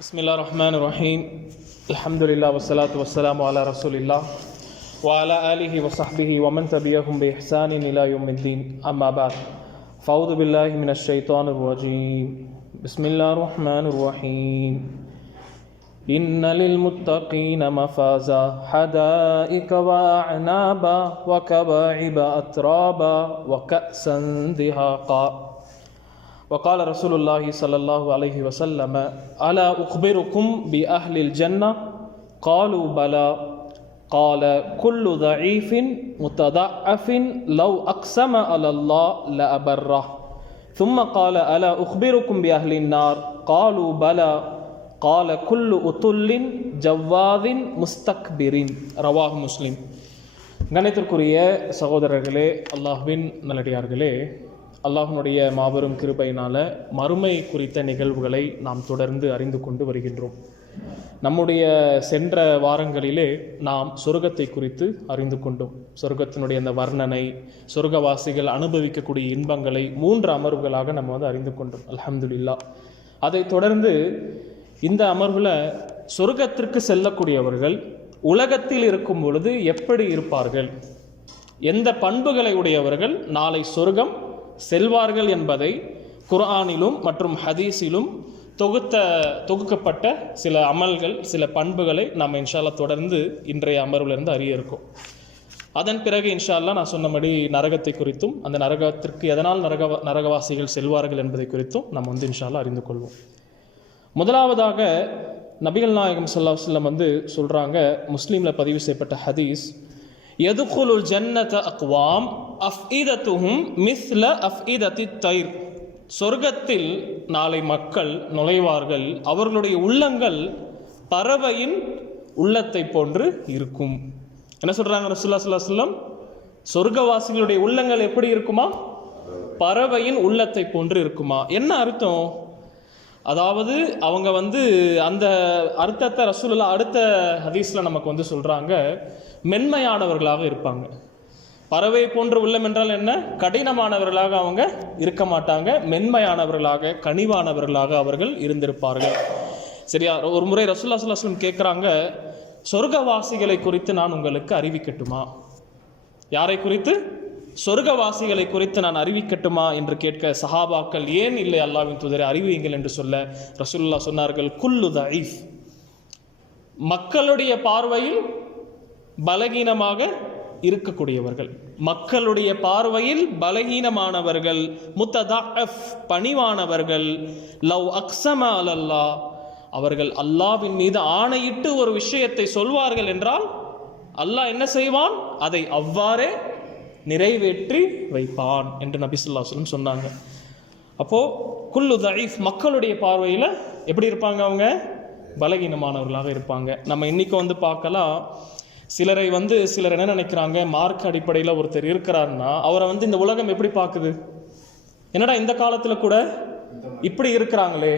பிஸ்மில்லாஹிர் ரஹ்மானிர் ரஹீம். அல்ஹம்துலில்லாஹ் வஸ்ஸலாத்து வஸ்ஸலாமு அலா ரசூலில்லாஹ் வ அலா ஆலிஹி வ ஸஹ்பிஹி வ மன் தபியஹும் பி இஹ்சானின் இலா யௌமித்தீன். அம்மா பஅத். ஃபஅஊது பில்லாஹி மினஷ் ஷைத்தானிர் ரஜீம். பிஸ்மில்லாஹிர் ரஹ்மானிர் ரஹீம். இன்ன லில் முத்தகீன மஃபாஸா ஹதாயிக வ அஅனாபா வ கவாஇப அத்ராபா வ கஅஸன் திஹாகா. وقال رسول الله صلى الله عليه وسلم ألا أخبركم بأهل الجنة قالوا بلى قال كل ضعيف متضعف لو أقسم على الله لأبره ثم قال ألا أخبركم بأهل النار قالوا بلى قال كل أطل جواذ مستكبر رواه مسلم. கணித்திற்குரிய சகோதரர்களே, அல்லாஹ்வின் நல்லடியார்களே, அல்லாஹ்வுடைய மாபெரும் கிருபையினால மறுமை குறித்த நிகழ்வுகளை நாம் தொடர்ந்து அறிந்து கொண்டு வருகின்றோம். நம்முடைய சென்ற வாரங்களிலே நாம் சொர்க்கத்தை குறித்து அறிந்து கொண்டோம். சொர்க்கத்தினுடைய அந்த வர்ணனை, சொர்க்கவாசிகள் அனுபவிக்கக்கூடிய இன்பங்களை 3 அமர்வுகளாக நம்ம அறிந்து கொண்டோம். அல்ஹம்துலில்லாஹ். அதை தொடர்ந்து இந்த அமர்வில் சொர்க்கத்திற்கு செல்லக்கூடியவர்கள் உலகத்தில் இருக்கும் பொழுது எப்படி இருப்பார்கள், எந்த பண்புகளை உடையவர்கள் நாளை சொர்க்கம் செல்வார்கள் என்பதை குர்ஆனிலும் மற்றும் ஹதீஸிலும் தொகுக்கப்பட்ட சில அமல்கள், சில பண்புகளை நாம் இன்ஷா அல்லாஹ் தொடர்ந்து இன்றைய அமர்விலிருந்து அறிய இருக்கோம். அதன் பிறகு இன்ஷா அல்லாஹ் நான் சொன்னபடி நரகத்தை குறித்தும் அந்த நரகத்திற்கு எதனால் நரகவாசிகள் செல்வார்கள் என்பதை குறித்தும் நாம் இன்ஷா அல்லாஹ் அறிந்து கொள்வோம். முதலாவதாக நபிகள் நாயகம் ஸல்லல்லாஹு அலைஹி வஸல்லம் சொல்றாங்க, முஸ்லீம்ல பதிவு செய்யப்பட்ட ஹதீஸ், யதுகுலுல் ஜன்னத அக்வாம் அஃஇதத்துஹும் மிஸ்ல அஃஇதத்தித் தைர். சொர்க்கத்தில் நாளை மக்கள் நுழைவார்கள், அவர்களுடைய உள்ளங்கள் பறவையின் உள்ளத்தை போன்று இருக்கும். என்ன சொல்றாங்க ரசூலுல்லாஹி ஸல்லல்லாஹு அலைஹி வஸல்லம்? சொர்க்கவாசிகளுடைய உள்ளங்கள் எப்படி இருக்குமா? பறவையின் உள்ளத்தை போன்று இருக்குமா? என்ன அர்த்தம்? அதாவது அவங்க அந்த அர்த்தத்தை ரசூலுல்லாஹ் அடுத்த ஹதீஸ்ல நமக்கு சொல்றாங்க, மென்மையானவர்களாக இருப்பாங்க. பறவை போன்ற உள்ளம் என்றால் என்ன? கடினமானவர்களாக அவங்க இருக்க மாட்டாங்க, மென்மையானவர்களாக கனிவானவர்களாக அவர்கள் இருந்திருப்பார்கள். சரியா? ஒரு முறை ரசூலுல்லாஹி ஸல்லல்லாஹு அலைஹி வஸல்லம் கேட்குறாங்க, சொர்க்கவாசிகளை குறித்து நான் உங்களுக்கு அறிவிக்கட்டுமா? யாரை குறித்து? சொர்க்கவாசிகளை குறித்து நான் அறிவிக்கட்டுமா என்று கேட்க சஹாபாக்கள், ஏன் இல்லை அல்லாஹ்வின் தூதரே, அறிவியுங்கள் என்று சொல்ல ரசூலுல்லாஹ் சொன்னார்கள், குல்லு தஈஃப், மக்களுடைய பார்வையில் பலகீனமாக இருக்கக்கூடியவர்கள், மக்களுடைய பார்வையில் பலகீனமானவர்கள், முத்ததஅஃப் பணிவானவர்கள், லவ் அக்ஸம அலல்லாஹ், அவர்கள் அல்லாஹ்வின் மீது ஆணையிட்டு ஒரு விஷயத்தை சொல்வார்கள் என்றால் அல்லாஹ் என்ன செய்வான்? அதை அவ்வாறே நிறைவேற்றி வைப்பான் என்று நபி ஸல்லல்லாஹு அலைஹி வஸல்லம் சொன்னாங்க. அப்போ குல்லு தஈஃப், மக்களுடைய பார்வையில் எப்படி இருப்பாங்க? அவங்க பலகீனமானவர்களாக இருப்பாங்க. நம்ம இன்னைக்கு பார்க்கலாம், சிலரை சிலர் என்ன நினைக்கிறாங்க, மார்க் அடிப்படையில் ஒருத்தர் இருக்கிறாருன்னா அவரை இந்த உலகம் எப்படி பார்க்குது? என்னடா இந்த காலத்தில் கூட இப்படி இருக்கிறாங்களே,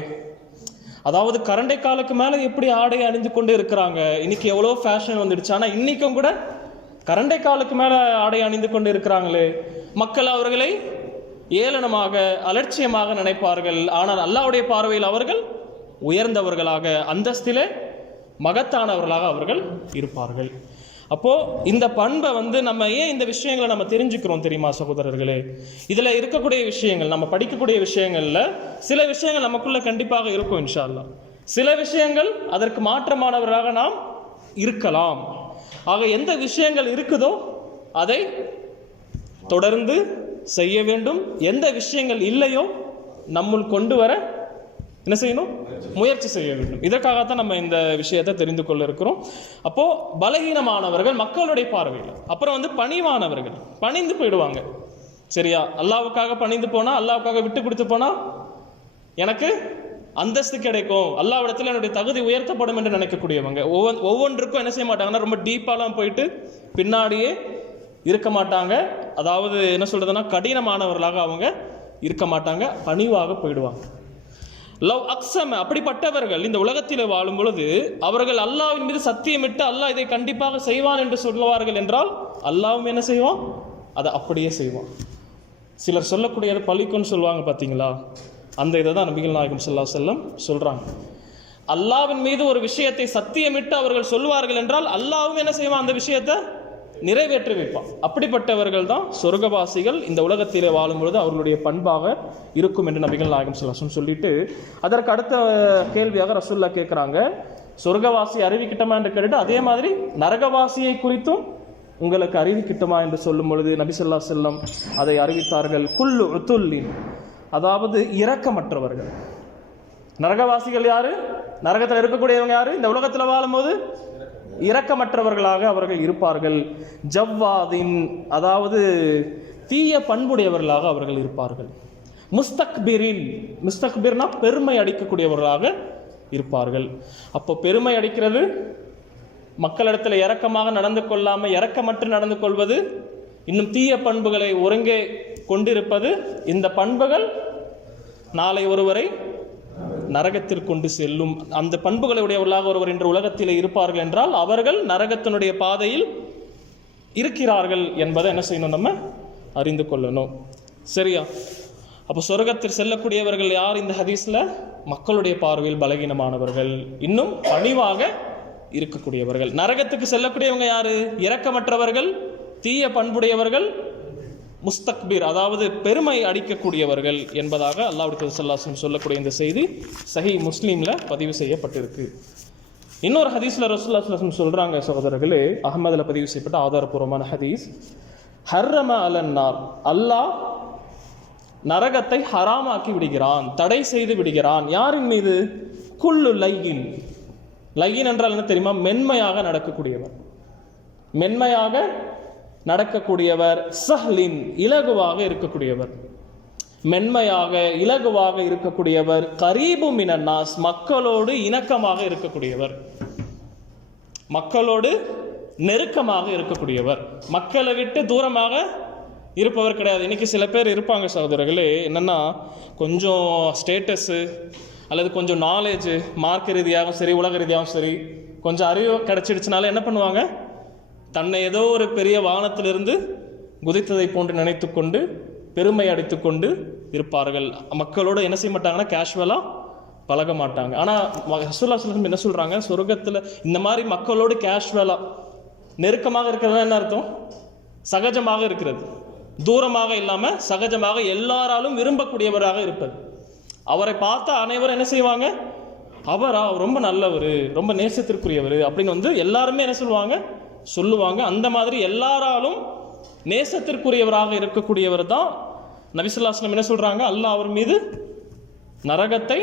அதாவது கரண்டை காலுக்கு மேலே எப்படி ஆடை அணிந்து கொண்டு இருக்கிறாங்க, இன்னைக்கு எவ்வளோ ஃபேஷன் வந்துடுச்சு, ஆனால் இன்னைக்கும் கூட கரண்டை காலுக்கு மேலே ஆடை அணிந்து கொண்டு இருக்கிறாங்களே. மக்கள் அவர்களை ஏளனமாக அலட்சியமாக நினைப்பார்கள். ஆனால் அல்லாஹ்வுடைய பார்வையில் அவர்கள் உயர்ந்தவர்களாக, அந்தஸ்திலே மகத்தானவர்களாக அவர்கள் இருப்பார்கள். அப்போ இந்த பண்பை நம்ம ஏன் இந்த விஷயங்களை நம்ம தெரிஞ்சுக்கிறோம் தெரியுமா சகோதரர்களே? இதில் இருக்கக்கூடிய விஷயங்கள், நம்ம படிக்கக்கூடிய விஷயங்கள்ல சில விஷயங்கள் நமக்குள்ள கண்டிப்பாக இருக்கும் இன்ஷா அல்லாஹ். சில விஷயங்கள் அதற்கு மாற்றமானவராக நாம் இருக்கலாம். ஆக எந்த விஷயங்கள் இருக்குதோ அதை தொடர்ந்து செய்ய வேண்டும். எந்த விஷயங்கள் இல்லையோ நம்முள் கொண்டு வர என்ன செய்யணும்? முயற்சி செய்ய வேண்டும். இதற்காகத்தான் நம்ம இந்த விஷயத்தை தெரிந்து கொள்ள இருக்கிறோம். அப்போ பலகீனமானவர்கள் மக்களுடைய பார்வையில், அப்புறம் பணிவானவர்கள், பணிந்து போயிடுவாங்க. சரியா? அல்லாஹ்வுக்காக பணிந்து போனா, அல்லாஹ்வுக்காக விட்டு கொடுத்து போனா எனக்கு அந்தஸ்து கிடைக்கும், அல்லாஹ்விடத்தில் என்னுடைய தகுதி உயர்த்தப்படும் என்று நினைக்கக்கூடியவங்க. ஒவ்வொன்றுக்கும் என்ன செய்ய மாட்டாங்கன்னா, ரொம்ப டீப்பாலாம் போயிட்டு பின்னாடியே இருக்க மாட்டாங்க. அதாவது என்ன சொல்றதுன்னா, கடினமானவர்களாக அவங்க இருக்க மாட்டாங்க, பணிவாக போயிடுவாங்க. லவ் அக்ஸம, அப்படிப்பட்டவர்கள் இந்த உலகத்தில் வாழும் பொழுது அவர்கள் அல்லாஹ்வின் மீது சத்தியமிட்டு அல்லாஹ் இதை கண்டிப்பாக செய்வான் என்று சொல்லுவார்கள் என்றால் அல்லாஹ்வும் என்ன செய்வான்? அதை அப்படியே செய்வான். சிலர் சொல்லக்கூடியது பழிக்குன்னு சொல்லுவாங்க பார்த்தீங்களா? அந்த இதை தான் நபிகள் நாயகம் ஸல்லல்லாஹு அலைஹி வஸல்லம் சொல்கிறாங்க. அல்லாஹ்வின் மீது ஒரு விஷயத்தை சத்தியமிட்டு அவர்கள் சொல்வார்கள் என்றால் அல்லாஹ்வும் என்ன செய்வான், அந்த விஷயத்தை நிறைவேற்றி வைப்பான். அப்படிப்பட்டவர்கள் தான் சொர்க்கவாசிகள். இந்த உலகத்திலே வாழும் பொழுது அவர்களுடைய பண்பாக இருக்கும் என்று நபிகள் நாயகம் ஸல்லல்லாஹு அலைஹி வஸல்லம் சொல்லிட்டு, அதற்கு அடுத்த கேள்வியாக ரசூலுல்லாஹ் கேட்குறாங்க, சொர்க்கவாசி அறிவிக்கிட்டமா என்று கேட்டுட்டு, அதே மாதிரி நரகவாசியை குறித்தும் உங்களுக்கு அறிவிக்கிட்டமா என்று சொல்லும் பொழுது நபி ஸல்லல்லாஹு அலைஹி வஸல்லம் அதை அறிவித்தார்கள். குல்லு உத்துல்லின், அதாவது இரக்கமற்றவர்கள். நரகவாசிகள் யாரு? நரகத்தில் இருக்கக்கூடியவங்க யாரு? இந்த உலகத்தில் வாழும்போது இரக்கமற்றவர்களாக அவர்கள் இருப்பார்கள். ஜவ்வாதின், அதாவது தீய பண்புடையவர்களாக அவர்கள் இருப்பார்கள். முஸ்தக்பிரின், முஸ்தக்பிர்னா பெருமை அடிக்கக்கூடியவர்களாக இருப்பார்கள். அப்போ பெருமை அடிக்கிறது, மக்களிடத்தில் இரக்கமாக நடந்து கொள்ளாமல் இரக்கமற்று நடந்து கொள்வது, இன்னும் தீய பண்புகளை ஒருங்கே கொண்டிருப்பது, இந்த பண்புகள் நாளை ஒருவரை நரகத்திற்கு கொண்டு செல்லும். அந்த பண்புகளை உடையவர்களாக ஒருவர் இன்று உலகத்தில் இருப்பார்கள் என்றால் அவர்கள் நரகத்தினுடைய பாதையில் இருக்கிறார்கள் என்பதை என்ன செய்யணும், நம்ம அறிந்து கொள்ளணும். சரியா? அப்போ சொர்க்கத்தில் செல்லக்கூடியவர்கள் யார் இந்த ஹதீஸ்ல? மக்களுடைய பார்வையில் பலகீனமானவர்கள், இன்னும் பணிவாக இருக்கக்கூடியவர்கள். நரகத்துக்கு செல்லக்கூடியவங்க யாரு? இரக்கமற்றவர்கள், தீய பண்புடையவர்கள், முஸ்தக்பீர், அதாவது பெருமை அடிக்கக்கூடியவர்கள் என்பதாக அல்லாஹ்வுடைய தூதர் ஸல்லல்லாஹு அலைஹி வஸல்லம் சொல்லக்கூடிய இந்த செய்தி சஹீஹ் முஸ்லிம்ல பதிவு செய்யப்பட்டிருக்கு. இன்னொரு ஹதீஸ்ல ரசூலுல்லாஹி ஸல்லல்லாஹு அலைஹி வஸல்லம் சொல்றாங்க சகோதரர்களே, அஹ்மதுல பதிவு செய்யப்பட்ட ஆதாரபூர்வமான ஹதீஸ், ஹர்ரம அலன்னார், அல்லாஹ் நரகத்தை ஹராமாக்கி விடுகிறான், தடை செய்து விடுகிறான். யாரின் மீது? குல்லு லையின். லையின் என்றால் என்ன தெரியுமா? மென்மையாக நடக்கக்கூடியவர், மென்மையாக நடக்கக்கூடியவர். சஹ்லின், இலகுவாக இருக்கக்கூடியவர், மென்மையாக இலகுவாக இருக்கக்கூடியவர். கரீபு மினன் நாஸ், மக்களோடு இணக்கமாக இருக்கக்கூடியவர், மக்களோடு நெருக்கமாக இருக்கக்கூடியவர். மக்களை விட்டு தூரமாக இருப்பவர் கிடையாது. இன்னைக்கு சில பேர் இருப்பாங்க சகோதரர்களே, என்னன்னா கொஞ்சம் ஸ்டேட்டஸு அல்லது கொஞ்சம் நாலேஜு, மார்க்க ரீதியாகவும் சரி உலக ரீதியாகவும் சரி கொஞ்சம் அறிவு கிடைச்சிடுச்சுனால என்ன பண்ணுவாங்க, தன்னை ஏதோ ஒரு பெரிய வானத்திலிருந்து குதித்ததை போன்று நினைத்து கொண்டு பெருமை அடித்து கொண்டு இருப்பார்கள். மக்களோடு என்ன செய்ய மாட்டாங்கன்னா கேஷுவலாக பழக மாட்டாங்க. ஆனால் ரசூலுல்லாஹி ஸல்லல்லாஹு அலைஹி வஸல்லம் என்ன சொல்கிறாங்க, சொர்க்கத்தில் இந்த மாதிரி மக்களோடு கேஷுவலாக நெருக்கமாக இருக்கிறது என்ன அர்த்தம்? சகஜமாக இருக்கிறது, தூரமாக இல்லாமல் சகஜமாக எல்லாராலும் விரும்பக்கூடியவராக இருப்பது. அவரை பார்த்தா அனைவரும் என்ன செய்வாங்க, அவர் ரொம்ப நல்லவர், ரொம்ப நேசத்திற்குரியவர் அப்படின்னு எல்லாருமே என்ன சொல்லுவாங்க. அந்த மாதிரி எல்லாராலும் நேசத்திற்குரியவராக இருக்கக்கூடியவர் தான் நபி ஸல்லல்லாஹு அலைஹி வஸல்லம் என்ன சொல்றாங்க, அல்லாஹ் அவர் மீது நரகத்தை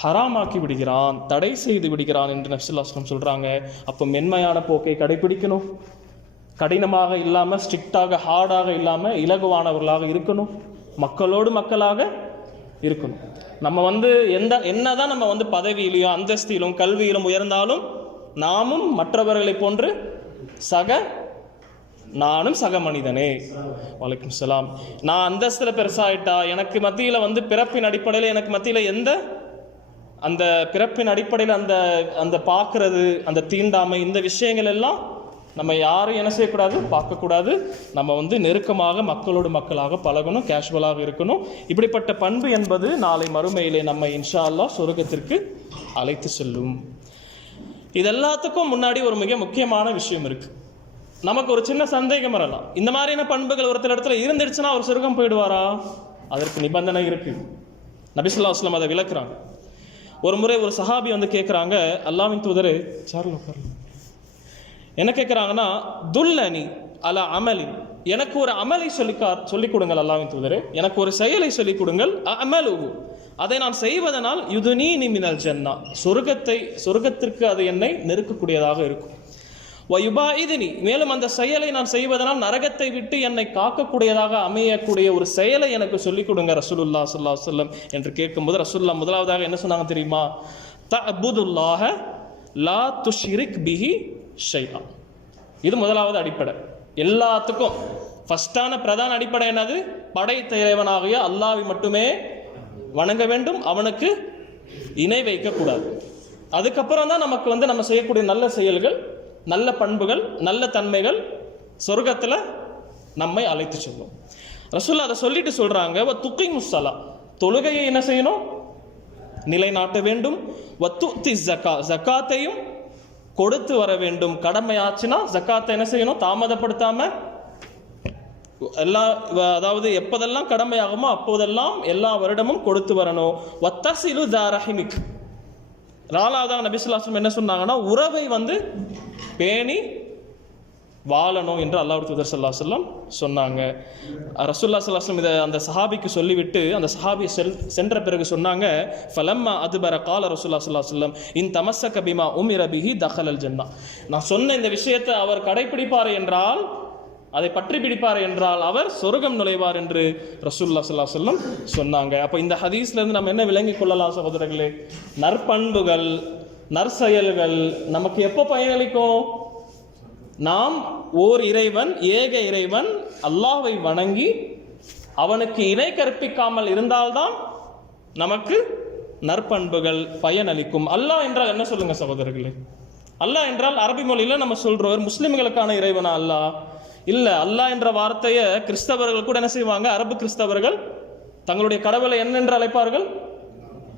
ஹராமாக்கி விடுகிறான், தடை செய்து விடுகிறான் என்று நபி ஸல்லல்லாஹு அலைஹி வஸல்லம் சொல்றாங்க. அப்போ மென்மையான போக்கை கடைபிடிக்கணும், கடினமாக இல்லாமல் ஸ்ட்ரிக்டாக ஹார்டாக இல்லாமல் இலகுவானவர்களாக இருக்கணும், மக்களோடு மக்களாக இருக்கணும். நம்ம என்னதான் நம்ம பதவியிலும் அந்தஸ்திலும் கல்வியிலும் உயர்ந்தாலும் நாமும் மற்றவர்களை போன்று நானும் சக மனிதனே. வலைக்கும் சலாம். நான் அந்தஸ்துல பெருசாயிட்டா எனக்கு மத்தியில் பிறப்பின் அடிப்படையில் எனக்கு மத்தியில் எந்த அந்த பிறப்பின் அடிப்படையில் அந்த பார்க்கறது, அந்த தீண்டாமை, இந்த விஷயங்கள் எல்லாம் நம்ம யாரும் என்ன செய்யக்கூடாது, பார்க்கக்கூடாது. நம்ம நெருக்கமாக மக்களோடு மக்களாக பழகணும், கேஷுவலாக இருக்கணும். இப்படிப்பட்ட பண்பு என்பது நாளை மறுமையிலே நம்ம இன்ஷா அல்லாஹ் சொர்க்கத்திற்கு அழைத்து செல்லும். இது எல்லாத்துக்கும் முன்னாடி ஒரு மிக முக்கியமான விஷயம் இருக்கு. நமக்கு ஒரு சின்ன சந்தேகம் வரலாம், இந்த மாதிரியான பண்புகள் ஒருத்தர் இடத்துல இருந்துடுச்சுன்னா அவர் சொர்க்கம் போயிடுவாரா? அதற்கு நிபந்தனை இருக்கு. நபி ஸல்லல்லாஹு அலைஹி வஸல்லம் அதை விளக்குறாங்க. ஒரு முறை ஒரு சஹாபி கேட்குறாங்க, அல்லாஹ்வின் தூதரே, என்ன கேட்குறாங்கன்னா, துல்லனி அலா அமலி, எனக்கு ஒரு அமலை சொல்லிக் கொடுங்கள் அல்லாஹ்வின் தூதரே, எனக்கு ஒரு செயலை சொல்லிக் கொடுங்கள். அமலுஹு, அதை நான் செய்வதனால் யுதுனீனி மினல் ஜன்னா, சொர்க்கத்திற்கு அது என்னை நெருக்கக்கூடியதாக இருக்கும். வயுபாயிதினி, மேலும் அந்த செயலை நான் செய்வதனால் நரகத்தை விட்டு என்னை காக்கக்கூடியதாக அமையக்கூடிய ஒரு செயலை எனக்கு சொல்லிக் கொடுங்க ரசூலுல்லாஹி ஸல்லல்லாஹு அலைஹி வஸல்லம் என்று கேட்கும்போது ரசூலுல்லாஹ் முதலாவதாக என்ன சொன்னாங்க தெரியுமா? தஅபுதுல்லாஹ லா துஷ்ரிக் பிஹி ஷைஆ. இது முதலாவது அடிப்படை. எல்லாத்துக்கும் ஃபர்ஸ்டான பிரதான அடிப்படை என்னது? படைத்த இறைவனாகிய அல்லாஹ்வை மட்டுமே வணங்க வேண்டும், அவனுக்கு இணை வைக்கக்கூடாது. அதுக்கப்புறம் தான் நமக்கு நம்ம செய்யக்கூடிய நல்ல செயல்கள், நல்ல பண்புகள், நல்ல தன்மைகள் சொர்க்கத்தில் நம்மை அழைத்து செல்லும். ரசூலுல்லாஹ் அதை சொல்லிட்டு சொல்றாங்க, துக்கிமுஸ்ஸலா, தொழுகையை என்ன செய்யணும்? நிலைநாட்ட வேண்டும். வத்துத்தி ஜக்காத்தையும் கொடுத்து வர வேண்டும். கடமையாச்சுன்னா ஜக்காத்தை என்ன செய்யணும்? தாமதப்படுத்தாம அதாவது எப்போதெல்லாம் கடமையாகுமோ அப்போதெல்லாம் எல்லா வருடமும் கொடுத்து வரணும். வத்தசிலு தாரஹிமிக், ராலாதான் நபி ஸல்லல்லாஹு அலைஹி வஸல்லம் என்ன சொன்னாங்கன்னா, உறவை பேணி வாழணும் என்று அல்லாஹ்வுடைய தூதர் ஸல்லல்லாஹு அலைஹி வஸல்லம் சொன்னாங்க. ரசூலுல்லாஹி ஸல்லல்லாஹு அலைஹி வஸல்லம் இதை அந்த சஹாபிக்கு சொல்லிவிட்டு அந்த சஹாபி சென்ற பிறகு சொன்னாங்க, ஃபலம்மா அதுபர கால ரசூலுல்லாஹி ஸல்லல்லாஹு அலைஹி வஸல்லம் இன் தமஸ்ஸக பிமா உமிர பிஹி தഖலல் ஜன்னah. நான் சொன்ன இந்த விஷயத்தை அவர் கடைபிடிப்பார் என்றால், அதை பற்றி பிடிப்பார் என்றால் அவர் சொர்க்கம் நுழைவார் என்று ரசூலுல்லாஹி ஸல்லல்லாஹு அலைஹி வஸல்லம் சொன்னாங்க. அப்போ இந்த ஹதீஸ்ல இருந்து நம்ம என்ன விளங்கிக் கொள்ளலாம் சகோதரர்களே? நற்பண்புகள், நற்செயல்கள் நமக்கு எப்போ பயனளிக்கும்? நாம் ஓர் இறைவன், ஏக இறைவன் அல்லாஹ்வை வணங்கி அவனுக்கு இணை கற்பிக்காமல் இருந்தால்தான் நமக்கு நற்பண்புகள் பயனளிக்கும். அல்லாஹ் என்றால் என்ன சொல்லுங்க சகோதரர்களே? அல்லாஹ் என்றால் அரபி மொழியில நம்ம சொல்றோம் முஸ்லிம்களுக்கான இறைவனா அல்லாஹ் இல்ல. அல்லாஹ் என்ற வார்த்தையை கிறிஸ்தவர்கள் கூட என்ன செய்வாங்க? அரபு கிறிஸ்தவர்கள் தங்களுடைய கடவுளை என்னென்று அழைப்பார்கள்?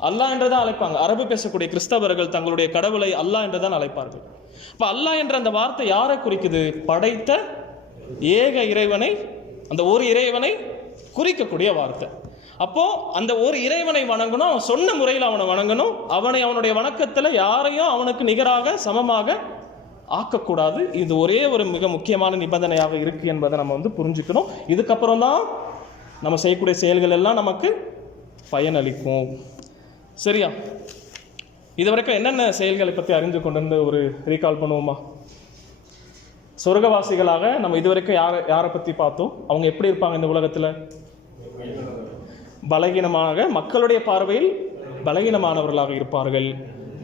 அல்லாஹ் என்றுதான் அழைப்பாங்க. அரபு பேசக்கூடிய கிறிஸ்தவர்கள் தங்களுடைய கடவுளை அல்லாஹ் என்றுதான் அழைப்பார்கள். அப்ப அல்லாஹ் என்ற அந்த வார்த்தை யாரை குறிக்குது? படைத்த ஏக இறைவனை, அந்த ஒரு இறைவனை குறிக்கக்கூடிய வார்த்தை. அப்போ அந்த ஒரு இறைவனை வணங்கணும், அவன் சொன்ன முறையில் அவனை வணங்கணும். அவனுடைய வணக்கத்துல யாரையும் அவனுக்கு நிகராக சமமாக ஆக்கக்கூடாது. இது ஒரே ஒரு மிக முக்கியமான நிபந்தனையாக இருக்கு என்பதை நம்ம புரிஞ்சுக்கணும். இதுக்கப்புறம் தான் நம்ம செய்யக்கூடிய செயல்கள் எல்லாம் நமக்கு பயனளிக்கும். சரியா? இதுவரைக்கும் என்னென்ன செயல்களை பற்றி அறிந்து கொண்டு ஒரு ரீகால் பண்ணுவோமா? சொர்க்கவாசிகளாக நம்ம இதுவரைக்கும் யாரை பற்றி பார்த்தோம்? அவங்க எப்படி இருப்பாங்க இந்த உலகத்தில்? பலகீனமாக, மக்களுடைய பார்வையில் பலகீனமானவர்களாக இருப்பார்கள்,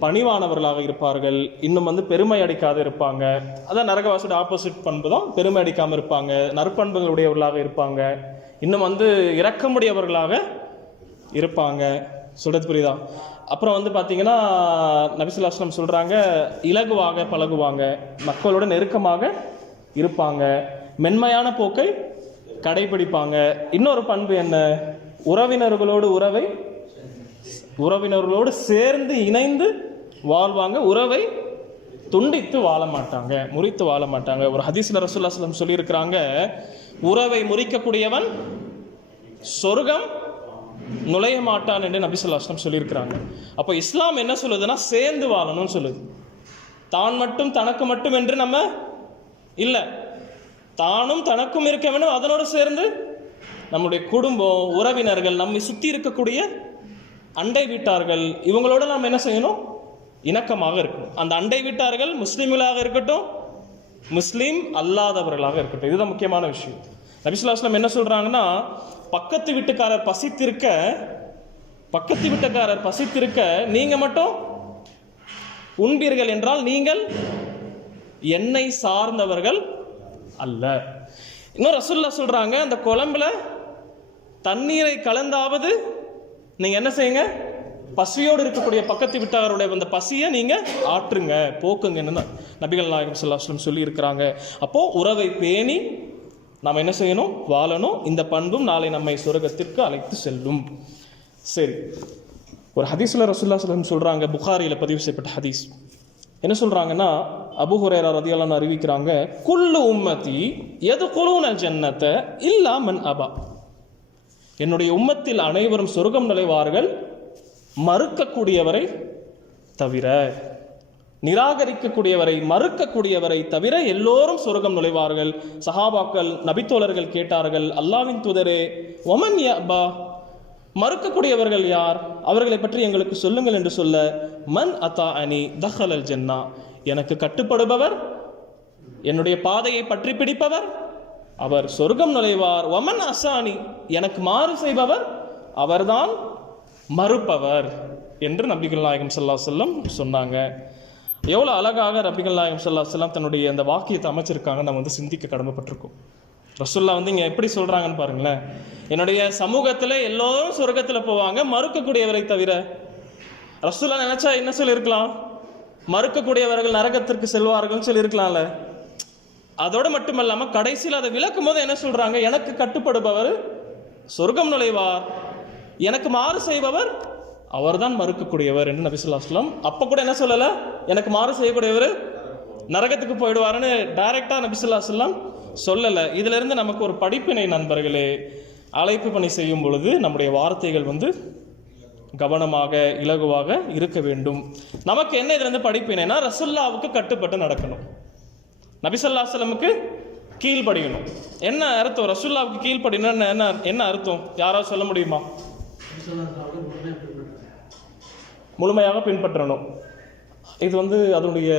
பணிவானவர்களாக இருப்பார்கள், இன்னும் பெருமை அடிக்காத இருப்பாங்க. அதான் நரகவாசியோட ஆப்போசிட் பண்பு தான், பெருமை அடிக்காமல் இருப்பாங்க, நற்பண்புகளுடையவர்களாக இருப்பாங்க, இன்னும் இரக்கமுடையவர்களாக இருப்பாங்க. சொல்றது புரியுதா? அப்புறம் பார்த்தீங்கன்னா நபி ஸல்லல்லாஹு அலைஹி வஸல்லம் சொல்றாங்க, இலகுவாக பழகுவாங்க, மக்களோட நெருக்கமாக இருப்பாங்க, மென்மையான போக்கை கடைபிடிப்பாங்க. இன்னொரு பண்பு என்ன? உறவினர்களோடு சேர்ந்து இணைந்து வாழ்வாங்க, உறவை துண்டித்து வாழ மாட்டாங்க, முறித்து வாழ மாட்டாங்க. ஒரு ஹதீஸ்ல ரசூலுல்லாஹி ஸல்லல்லாஹு அலைஹி வஸல்லம் சொல்லியிருக்கிறாங்க, உறவை முறிக்கக்கூடியவன் சொர்க்கம் நுழைய மாட்டான் என்று நபி ஸல்லல்லாஹு அலைஹி வஸல்லம் சொல்லியிருக்கிறாங்க. அப்போ இஸ்லாம் என்ன சொல்லுதுன்னா, சேர்ந்து வாழணும்னு சொல்லுது. தான் மட்டும் தனக்கு மட்டும் என்று நம்ம இல்லை, தானும் தனக்கும் இருக்க வேண்டும், அதனோடு சேர்ந்து நம்முடைய குடும்பம், உறவினர்கள், நம்மை சுற்றி இருக்கக்கூடிய அண்டை வீட்டார்கள், இவங்களோட நாம் என்ன செய்யணும்? இணக்கமாக இருக்கணும். அந்த அண்டை வீட்டார்கள் முஸ்லீம்களாக இருக்கட்டும், முஸ்லீம் அல்லாதவர்களாக இருக்கட்டும். இதுதான் முக்கியமான விஷயம். நபி ஸல்லல்லாஹு அலைஹி வஸல்லம் என்ன சொல்றாங்கன்னா, பக்கத்து வீட்டுக்காரர் பசித்திருக்க நீங்க மட்டும் உண்பீர்கள் என்றால் நீங்கள் என்னை சார்ந்தவர்கள் அல்ல. இன்னும் ரசூலுல்லாஹ் சொல்றாங்க, அந்த குழம்புல தண்ணீரை கலந்தாவது நீங்க என்ன செய்யுங்க? பசியோடு இருக்கக்கூடிய பக்கத்து வீட்டாருடைய அந்த பசியை நீங்க ஆற்றுங்க, போக்குங்கன்னு நபிகள் நாயகம் ஸல்லல்லாஹு அலைஹி வஸல்லம் சொல்லி இருக்கிறாங்க. அப்போ உறவை பேணி நாம் என்ன செய்யணும்? வாழணும். இந்த பண்பும் நாளை நம்மை சொர்க்கத்திற்கு அழைத்து செல்லும். சரி, ஒரு ஹதீஸ்ல ரசூலுல்லாஹி ஸல்லல்லாஹு அலைஹி வஸல்லம் சொல்றாங்க, புகாரியில் பதிவு செய்யப்பட்ட ஹதீஸ். என்ன சொல்றாங்கன்னா, அபூ ஹுரைரா ரலியல்லாஹு அன்ஹு அறிவிக்கிறாங்க, குல்லு உம்மதி யதுகுலூனல் ஜன்னத இல்லா மன் அபா. என்னுடைய உம்மத்தில் அனைவரும் சொர்க்கம் நுழைவார்கள், மறுக்கக்கூடியவரை தவிர, நிராகரிக்கக்கூடியவரை, மறுக்கக்கூடியவரை தவிர எல்லோரும் சொர்க்கம் நுழைவார்கள். சஹாபாக்கள், நபித்தோழர்கள் கேட்டார்கள், அல்லாஹ்வின் தூதரே, ஒமன் யபா, மறுக்கக்கூடியவர்கள் யார்? அவர்களை பற்றி எங்களுக்கு சொல்லுங்கள் என்று சொல்ல, மன் அத்தாஅனி தஹலல் ஜன்னா, எனக்கு கட்டுப்படுபவர், என்னுடைய பாதையை பற்றி பிடிப்பவர், அவர் சொர்க்கம் நுழைவார். ஒமன் அசானி, எனக்கு மாறு செய்பவர், அவர்தான் மறுப்பவர் என்று நபிகள் நாயகம் ஸல்லல்லாஹு அலைஹி வஸல்லம் சொன்னாங்க. எவ்வளோ அழகாக நபிகள் நாயகம் ஸல்லல்லாஹு அலைஹி வஸல்லம் தன்னுடைய அந்த வாக்கியத்தை அமைச்சிருக்காங்க. நம்ம சிந்திக்க கடமைப்பட்டிருக்கோம். ரசூலுல்லாஹ் இங்கே எப்படி சொல்றாங்கன்னு பாருங்களேன், என்னுடைய சமூகத்தில் எல்லோரும் சொர்க்கத்தில் போவாங்க, மறுக்கக்கூடியவரை தவிர. ரசூலுல்லாஹ் நினைச்சா என்ன சொல்லியிருக்கலாம்? மறுக்கக்கூடியவர்கள் நரகத்திற்கு செல்வார்கள் சொல்லியிருக்கலாம்ல. அதோடு மட்டுமல்லாமல் கடைசியில் அதை விளக்கும் போது என்ன சொல்றாங்க? எனக்கு கட்டுப்படுபவர் சொர்க்கம் நுழைவார், எனக்கு மாறு செய்பவர் அவர் தான் மறுக்கக்கூடியவர் என்று நபி ஸல்லல்லாஹு அலைஹி வஸல்லம் அப்போ கூட என்ன சொல்லலை, எனக்கு மாறு செய்யக்கூடியவர் நரகத்துக்கு போயிடுவாருன்னு டைரக்டா நபி ஸல்லல்லாஹு அலைஹி வஸல்லம் சொல்லலை. இதுல இருந்து நமக்கு ஒரு படிப்பினை நண்பர்களே, அழைப்பு பணி செய்யும் பொழுது நம்முடைய வார்த்தைகள் கவனமாக இலகுவாக இருக்க வேண்டும். நமக்கு என்ன இதுல இருந்து படிப்பினைனா, ரசூலுல்லாஹ்வுக்கு கட்டுப்பட்டு நடக்கணும், நபி ஸல்லல்லாஹு அலைஹி வஸல்லமுக்கு கீழ்ப்படியணும். என்ன அர்த்தம் ரசூலுல்லாஹ்வுக்கு கீழ்ப்படியணும்? என்ன அர்த்தம் யாராவது சொல்ல முடியுமா? முழுமையாக பின்பற்றணும். இது அதனுடைய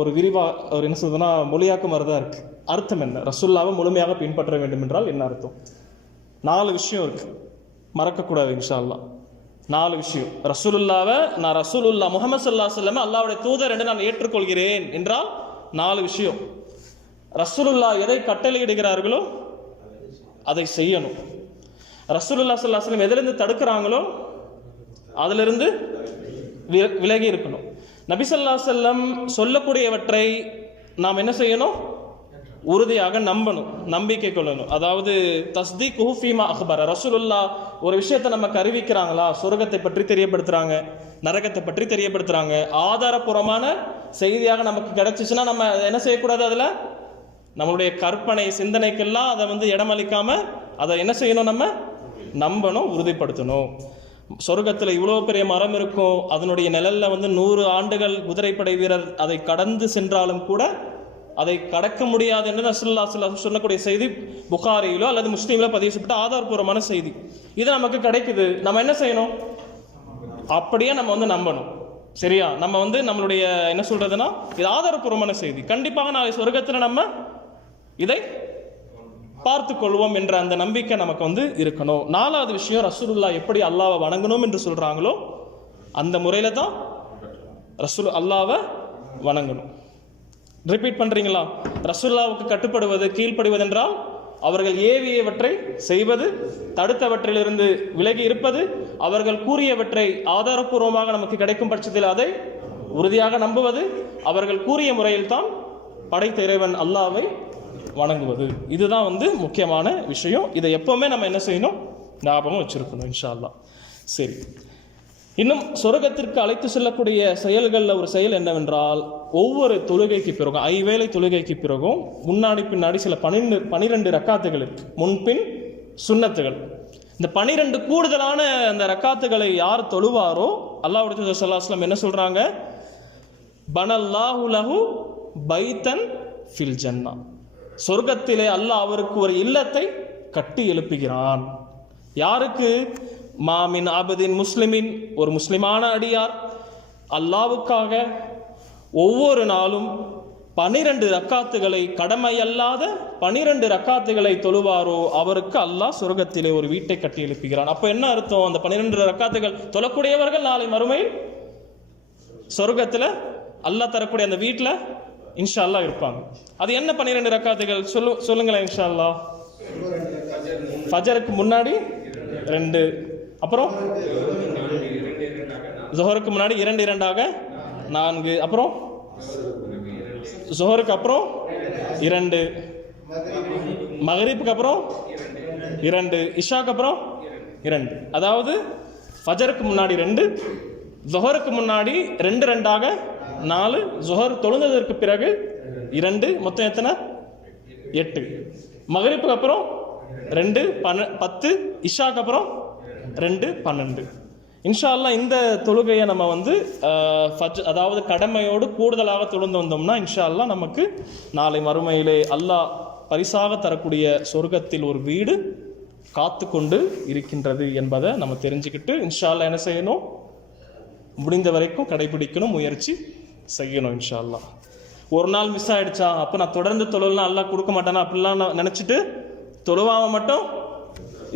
ஒரு என்ன சொல்றதுன்னா மொழியாக்கம் மாதிரிதான் இருக்கு. அர்த்தம் என்ன? ரசூலுல்லாஹ்வை முழுமையாக பின்பற்ற வேண்டும் என்றால் என்ன அர்த்தம்? 4 விஷயம் இருக்கு, மறக்கக்கூடாது இன்ஷா அல்லாஹ். 4 விஷயம். ரசூலுல்லாஹ்வை நான் ரசூலுல்லாஹ் முஹம்மது ஸல்லல்லாஹு அலைஹி வஸல்லம் அல்லாஹ்வுடைய தூதர் என்று நான் ஏற்றுக்கொள்கிறேன் என்றால் 4 விஷயம். ரசூலுல்லாஹ் எதை கட்டளையிடுகிறார்களோ அதை செய்யணும். ரசூலுல்லாஹ் ஸல்லல்லாஹு அலைஹி வஸல்லம் எதிலிருந்து தடுக்கிறாங்களோ அதிலிருந்து விலகி இருக்கணும். நபி ஸல்லல்லாஹு அலைஹி வஸல்லம் சொல்லக்கூடியவற்றை நாம் என்ன செய்யணும்? உறுதியாக நம்பணும், நம்பிக்கை கொள்ளணும். அதாவது தஸ்தீக் ஃபீமா அக்பர. ரசூலுல்லாஹ் ஒரு விஷயத்தை நமக்கு அறிவிக்கிறாங்களா, சொர்க்கத்தை பற்றி தெரியப்படுத்துறாங்க, நரகத்தை பற்றி தெரியப்படுத்துறாங்க, ஆதாரபூர்வமான செய்தியாக நமக்கு கிடைச்சிச்சுன்னா நம்ம என்ன செய்யக்கூடாது? அதில் நம்மளுடைய கற்பனை சிந்தனைக்கெல்லாம் அதை இடமளிக்காம அதை என்ன செய்யணும்? நம்ம நம்பணும், உறுதிப்படுத்தணும். சொர்க்கத்தில் இவ்வளோ பெரிய மரம் இருக்கும், அதனுடைய நிழல்ல 100 ஆண்டுகள் குதிரைப்படை வீரர் அதை கடந்து சென்றாலும் கூட அதை கடக்க முடியாது என்று ரசூலுல்லாஹி ஸல்லல்லாஹு அலைஹி வஸல்லம் சொல்லக்கூடிய செய்தி புகாரியிலோ அல்லது முஸ்லீமிலோ பதிவு செய்யப்பட்ட ஆதாரபூர்வமான செய்தி. இது நமக்கு கிடைக்குது, நம்ம என்ன செய்யணும்? அப்படியே நம்ம நம்பணும். சரியா? நம்ம நம்மளுடைய என்ன சொல்றதுன்னா, இது ஆதாரபூர்வமான செய்தி, கண்டிப்பாக நாளை சொர்க்கத்தில் நம்ம இதை பார்த்து கொள்வோம் என்ற அந்த நம்பிக்கை நமக்கு இருக்கணும். 4வது விஷயம், ரசூலுல்லாஹ் எப்படி அல்லாஹ்வை வணங்கணும் என்று சொல்றாங்களோ அந்த முறையில தான் அல்லாஹ்வை வணங்கணும். ரிப்பீட் பண்றீங்களா? ரசூலுல்லாஹ்வுக்கு கட்டுப்படுவது, கீழ்ப்படுவது என்றால் அவர்கள் ஏவியவற்றை செய்வது, தடுத்தவற்றிலிருந்து விலகி இருப்பது, அவர்கள் கூறியவற்றை ஆதாரபூர்வமாக நமக்கு கிடைக்கும் பட்சத்தில் அதை உறுதியாக நம்புவது, அவர்கள் கூறிய முறையில் தான் படைத்த இறைவன் அல்லாஹ்வை வணங்குவது. இதுதான் முக்கியமான விஷயம். இதை எப்பவுமே நம்ம என்ன செய்யணும்? ஞாபகம் வச்சிருக்கணும் இன்ஷா அல்லாஹ். சரி, இன்னும் சொர்க்கத்திற்கு அழைத்து செல்லக்கூடிய செயல்களில் ஒரு செயல் என்னவென்றால், ஒவ்வொரு தொழுகைக்கு பிறகும் 5 வேளை தொழுகைக்கு பிறகும் முன்னாடி பின்னாடி சில 12 ரக்காத்துகள் இருக்கு, முன்பின் சுன்னத்துகள். இந்த 12 கூடுதலான அந்த ரக்காத்துகளை யார் தொழுவாரோ அல்லாஹ்வுடைய தூதர் ஸல்லல்லாஹு அலைஹி வஸல்லம் என்ன சொல்றாங்க? பனல்லாஹு லஹு பைத்தன் ஃபில் ஜன்னா. சொர்க்கத்திலே அல்லாஹ் அவருக்கு ஒரு இல்லத்தை கட்டி எழுப்புகிறான். யாருக்கு? மாமின் ஆபதின் முஸ்லிமின், ஒரு முஸ்லிமான அடியார் அல்லாஹ்வுக்காக ஒவ்வொரு நாளும் 12 ரக்காத்துகளை, கடமை அல்லாத 12 ரக்காத்துகளை தொழுவாரோ அவருக்கு அல்லாஹ் சொர்க்கத்திலே ஒரு வீட்டை கட்டி எழுப்புகிறான். அப்போ என்ன அர்த்தம்? அந்த 12 ரக்காத்துகள் தொழக்கூடியவர்கள் நாளை மறுமையில் சொர்க்கத்தில் அல்லாஹ் தரக்கூடிய அந்த வீட்டில் இன்ஷா அல்லாஹ் இருப்பாங்க. அது என்ன 12 ரக்காத்துகள்? சொல்லுங்களேன் இன்ஷா அல்லாஹ். ஃபஜருக்கு முன்னாடி 2, அப்புறம் ஸுஹருக்கு முன்னாடி 2 4, அப்புறம் ஸுஹருக்கு அப்புறம் 2, மக்ரிபுக்கு அப்புறம் 2, இஷாக்கு அப்புறம் 2. அதாவது ஃபஜருக்கு முன்னாடி 2, ஸுஹருக்கு முன்னாடி 2 4, ஸுஹர் தொழுந்ததற்கு பிறகு 2, மொத்தம் எத்தனை? 8. மக்ரிபுக்கு அப்புறம் 2 10, இஷாக்கு அப்புறம் 2 12. இன்ஷா அல்லாஹ் இந்த தொழுகையை நம்ம அதாவது கடமையோடு கூடுதலாக தொழுந்து வந்தோம்னா இன்ஷா அல்லாஹ் நமக்கு நாளை மறுமையிலே அல்லாஹ் பரிசாக தரக்கூடிய சொர்க்கத்தில் ஒரு வீடு காத்து கொண்டு இருக்கின்றது என்பதை நம்ம தெரிஞ்சுக்கிட்டு இன்ஷா அல்லாஹ் என்ன செய்யணும்? முடிந்த வரைக்கும் கடைபிடிக்கணும், முயற்சி செய்யணும் இன்ஷா அல்லாஹ். ஒரு நாள் மிஸ் ஆயிடுச்சா, அப்போ நான் தொடர்ந்து தொழலாம் அல்லாஹ் கொடுக்க மாட்டானா அப்படிலாம் நினச்சிட்டு தொழுவாம மட்டும்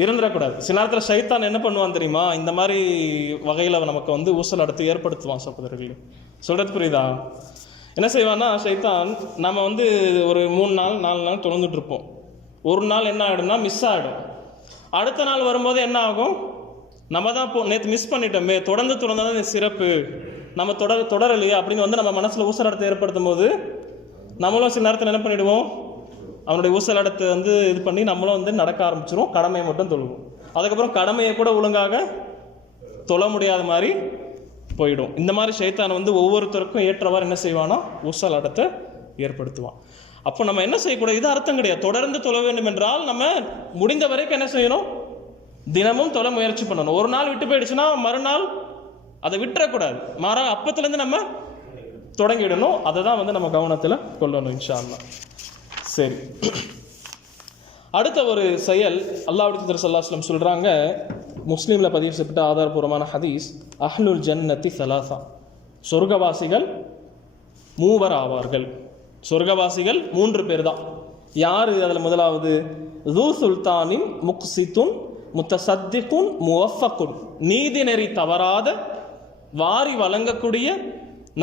இருந்துடக்கூடாது. சில நேரத்தில் ஷைத்தான் என்ன பண்ணுவான் தெரியுமா? இந்த மாதிரி வகையில் நமக்கு ஊசல் அடுத்து ஏற்படுத்துவான். சகோதரர்களே, சொல்கிறது புரியுதா? என்ன செய்வான்னா ஷைத்தான், நம்ம ஒரு 3 நாள் 4 நாள் தொழுந்துட்டு இருப்போம். ஒரு நாள் என்ன ஆகிடும்னா மிஸ் ஆகிடும். அடுத்த நாள் வரும்போது என்ன ஆகும்? நம்ம தான் நேற்று மிஸ் பண்ணிட்டோமே, தொடர்ந்து தான் சிறப்பு, நம்ம தொடரலையா அப்படின்னு நம்ம மனசில் ஊசலாட்டத்தை ஏற்படுத்தும் போது நம்மளும் சில நேரத்தில் என்ன பண்ணிடுவோம்? அவனுடைய ஊசலாட்டத்தை இது பண்ணி நம்மளும் நடக்க ஆரம்பிச்சிரும், கடமையை மட்டும் தொழுவோம். அதுக்கப்புறம் கடமையை கூட ஒழுங்காக தொழ முடியாத மாதிரி போயிடும். இந்த மாதிரி ஷைத்தான் வந்து ஒவ்வொருத்தருக்கும் ஏற்றவாறு என்ன செய்வானா ஊசலாட்டத்தை ஏற்படுத்துவான். அப்போ நம்ம என்ன செய்யக்கூடாது, இது அர்த்தம் கிடையாது. தொடர்ந்து தொழ வேண்டும் என்றால் நம்ம முடிந்த வரைக்கும் என்ன செய்யணும், தினமும் தொழ முயற்சி பண்ணணும். ஒரு நாள் விட்டு போயிடுச்சுன்னா மறுநாள் அதை விட்டுறக்கூடாது, மாறாக அப்பத்துலேருந்து நம்ம தொடங்கிடணும். அதை தான் வந்து நம்ம கவனத்தில் கொள்ளணும் இன்ஷா அல்லாஹ். சரி, அடுத்த ஒரு செயல் அல்லாஹ்வுடைய தூதர் ஸல்லல்லாஹு அலைஹி வஸல்லம் சொல்கிறாங்க, முஸ்லீமில் பதிவு செய்யப்பட்ட ஆதாரபூர்வமான ஹதீஸ், அஹ்லுல் ஜன்னத்தி ஸலாஸா, சொர்க்கவாசிகள் மூவர் ஆவார்கள். சொர்க்கவாசிகள் 3 பேர் தான். யார் அதில்? முதலாவது து சுல்தானின் முக்சித்துன் முத்தசத்திகுன் முவஃபகுன், நீதி நெறி தவறாத வாரி வழங்கக்கூடிய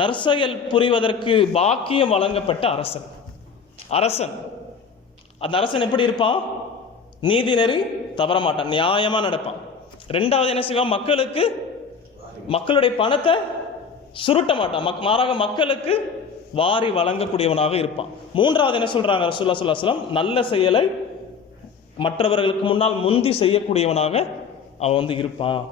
நற்செயல் புரிவதற்கு பாக்கியம் வழங்கப்பட்ட அரசன். அரசன், அந்த அரசன் எப்படி இருப்பான்? நீதி நெறி தவற மாட்டான், நியாயமா நடப்பான். ரெண்டாவது என்ன செய்வான்? மக்களுடைய பணத்தை சுருட்ட மாட்டான், மாறாக மக்களுக்கு வாரி வழங்கக்கூடியவனாக இருப்பான். மூன்றாவது என்ன சொல்றாங்க ரசூலுல்லாஹி ஸல்லல்லாஹு அலைஹி வஸல்லம்? நல்ல செயலை மற்றவர்களுக்கு முன்னால் முந்தி செய்யக்கூடியவனாக அவன் வந்து இருப்பான்.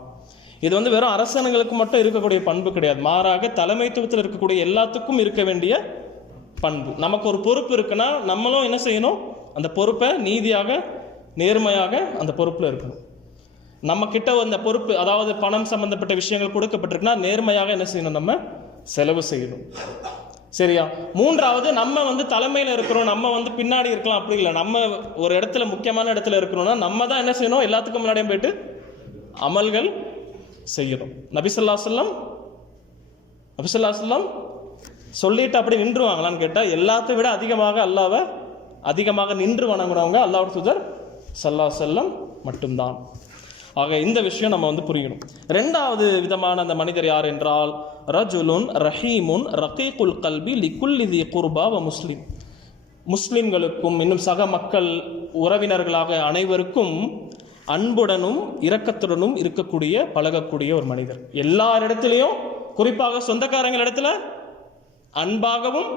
இது வந்து வெறும் அரசனுங்களுக்கு மட்டும் இருக்கக்கூடிய பண்பு கிடையாது, மாறாக தலைமைத்துவத்தில் இருக்கக்கூடிய எல்லாத்துக்கும் இருக்க வேண்டிய பண்பு. நமக்கு ஒரு பொறுப்பு இருக்குன்னா நம்மளும் என்ன செய்யணும், அந்த பொறுப்பை நீதியாக நேர்மையாக அந்த பொறுப்பில் இருக்கணும். நம்ம கிட்ட அந்த பொறுப்பு, அதாவது பணம் சம்பந்தப்பட்ட விஷயங்கள் கொடுக்கப்பட்டிருக்குன்னா நேர்மையாக என்ன செய்யணும், நம்ம செலவு செய்யணும். சரியா? மூன்றாவது, நம்ம வந்து தலைமையில் இருக்கிறோம், நம்ம வந்து பின்னாடி இருக்கலாம், அப்படி இல்லை. நம்ம ஒரு இடத்துல முக்கியமான இடத்துல இருக்கணும்னா நம்ம தான் என்ன செய்யணும், எல்லாத்துக்கும் முன்னாடியும் போயிட்டு அமல்கள் செய்யணும். நபி ஸல்லல்லாஹு அலைஹி வஸல்லம் சொல்லிட்டு அப்படி நின்றுவாங்களான்னு கேட்டால், எல்லாத்தை விட அதிகமாக நின்று வணங்குனவங்க அல்லாஹ்வுடைய தூதர் ஸல்லல்லாஹு அலைஹி வஸல்லம் மட்டும்தான். ஆக இந்த விஷயம் நம்ம வந்து புரியணும். ரெண்டாவது விதமான அந்த மனிதர் யார் என்றால், ரஜுலுன் ரஹீமுன் ரகீகுல் கல்பி லிகுல்லி தி குர்பா வ முஸ்லிம், முஸ்லிம்களுக்கும் இன்னும் சக மக்கள் உறவினர்களாக அனைவருக்கும் அன்புடனும் இரக்கத்துடனும் இருக்கக்கூடிய பழகக்கூடிய ஒரு மனிதர். எல்லாரிடத்திலையும், குறிப்பாக சொந்தக்காரங்கள் இடத்துல அன்பாகவும்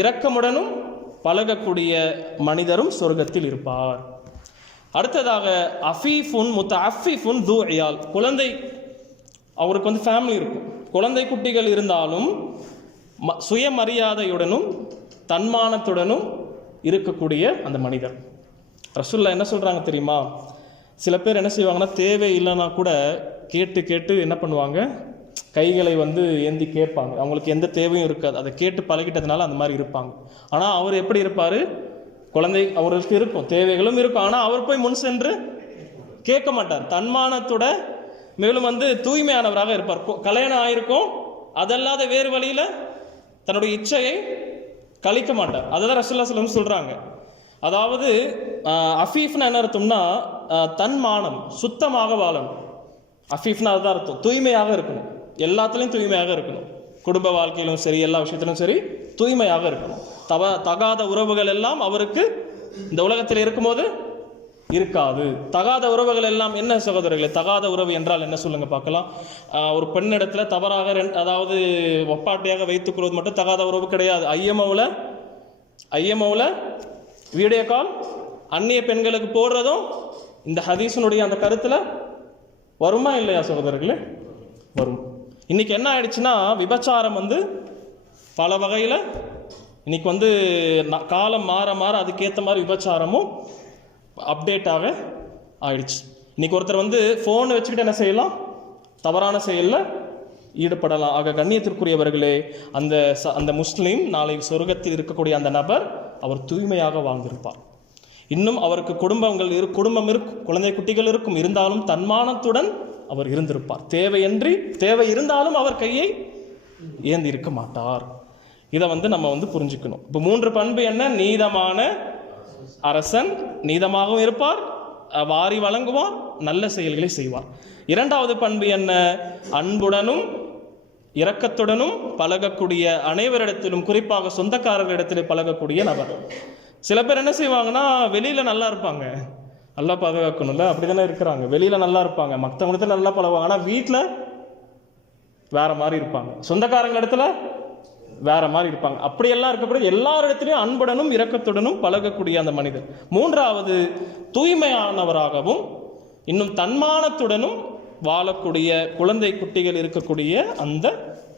இரக்கமுடனும் பழகக்கூடிய மனிதரும் சொர்க்கத்தில் இருப்பார். அடுத்ததாக அஃபீஃபுன் முத்தஅஃபிஃபுன் து இயால், குழந்தை, அவருக்கு வந்து ஃபேமிலி இருக்கும், குழந்தை குட்டிகள் இருந்தாலும் சுயமரியாதையுடனும் தன்மானத்துடனும் இருக்கக்கூடிய அந்த மனிதர். ரசூலுல்லாஹ் என்ன சொல்றாங்க தெரியுமா? சில பேர் என்ன செய்வாங்கன்னா, தேவை இல்லைன்னா கூட கேட்டு என்ன பண்ணுவாங்க, கைகளை வந்து ஏந்தி கேட்பாங்க. அவங்களுக்கு எந்த தேவையும் இருக்காது, அதை கேட்டு பழகிட்டதுனால அந்த மாதிரி இருப்பாங்க. ஆனால் அவர் எப்படி இருப்பார்? குழந்தை அவருக்கு இருக்கும், தேவைகளும் இருக்கும், ஆனால் அவர் போய் முன் சென்று கேட்க மாட்டார். தன்மானத்தோட மேலும் வந்து தூய்மையானவராக இருப்பார். கல்யாணம் ஆயிருக்கும், அதல்லாத வேறு வழியில் தன்னுடைய இச்சையை கழிக்க மாட்டார். அதுதான் ரசூலுல்லாஹி ஸல்லல்லாஹு அலைஹி வஸல்லம் சொல்கிறாங்க. அதாவது அஃபீஃப்னா என்ன அர்த்தம்னா, தன்மானம், சுத்தமாக வாழணும். அஃபீஃப்னா அதுதான் அர்த்தம், தூய்மையாக இருக்கணும், எல்லாத்துலேயும் தூய்மையாக இருக்கணும். குடும்ப வாழ்க்கையிலும் சரி, எல்லா விஷயத்திலும் சரி தூய்மையாக இருக்கணும். தகாத உறவுகள் எல்லாம் அவருக்கு இந்த உலகத்தில் இருக்கும்போது இருக்காது. தகாத உறவுகள் எல்லாம் என்ன சகோதரர்களே? தகாத உறவு என்றால் என்ன சொல்லுங்க பார்க்கலாம். ஒரு பெண்ணிடத்தில் தவறாக அதாவது ஒப்பாட்டியாக வைத்துக் கொள்வது மட்டும் தகாத உறவு கிடையாது. ஐஎம்ஓவில் வீடியோ கால் அந்நிய பெண்களுக்கு போடுறதும் இந்த ஹதீஸினுடைய அந்த கருத்தில் வருமா இல்லையா சகோதரர்களே? வரும். இன்னைக்கு என்ன ஆயிடுச்சுன்னா, விபச்சாரம் வந்து பல வகையில் இன்னைக்கு வந்து காலம் மாற அதுக்கேற்ற மாதிரி விபச்சாரமும் அப்டேட்டாக ஆயிடுச்சு. இன்னைக்கு ஒருத்தர் வந்து ஃபோனை வச்சுக்கிட்டு என்ன செய்யலாம், தவறான செயலில் ஈடுபடலாம். ஆக கண்ணியத்திற்குரியவர்களே, அந்த முஸ்லீம் நாளை சொர்க்கத்தில் இருக்கக்கூடிய அந்த நபர் அவர் தூய்மையாக வாழ்ந்திருப்பார். இன்னும் அவருக்கு குடும்பம் இருக்கும், குழந்தை குட்டிகள் இருக்கும், இருந்தாலும் தன்மானத்துடன் அவர் இருந்திருப்பார். தேவை இருந்தாலும் அவர் கையை ஏந்தி இருக்க மாட்டார். இதை வந்து நம்ம வந்து புரிஞ்சுக்கணும். இப்போ 3 பண்பு என்ன? நீதமான அரசன், நீதமாகவும் இருப்பார், வாரி வழங்குவார், நல்ல செயல்களை செய்வார். இரண்டாவது பண்பு என்ன? அன்புடனும் இரக்கத்துடனும் பழகக்கூடிய, அனைவரிடத்திலும் குறிப்பாக சொந்தக்காரர்களிடத்திலே பழகக்கூடிய நபர். சில பேர் என்ன செய்வாங்கன்னா, வெளியில நல்லா இருப்பாங்க, நல்லா பாதுகாக்கணும்ல, அப்படி தானே இருக்கிறாங்க. வெளியில நல்லா இருப்பாங்க, மற்றவங்களிடத்துல நல்லா பழகுவாங்க, ஆனால் வீட்டில் வேற மாதிரி இருப்பாங்க, சொந்தக்காரங்க இடத்துல வேற மாதிரி இருப்பாங்க. அப்படியெல்லாம் இருக்கக்கூடிய எல்லாரிடத்திலையும் அன்புடனும் இரக்கத்துடனும் பழகக்கூடிய அந்த மனிதர். மூன்றாவது, தூய்மையானவராகவும் இன்னும் தன்மானத்துடனும் வாழக்கூடிய குழந்தை குட்டிகள் இருக்கக்கூடிய அந்த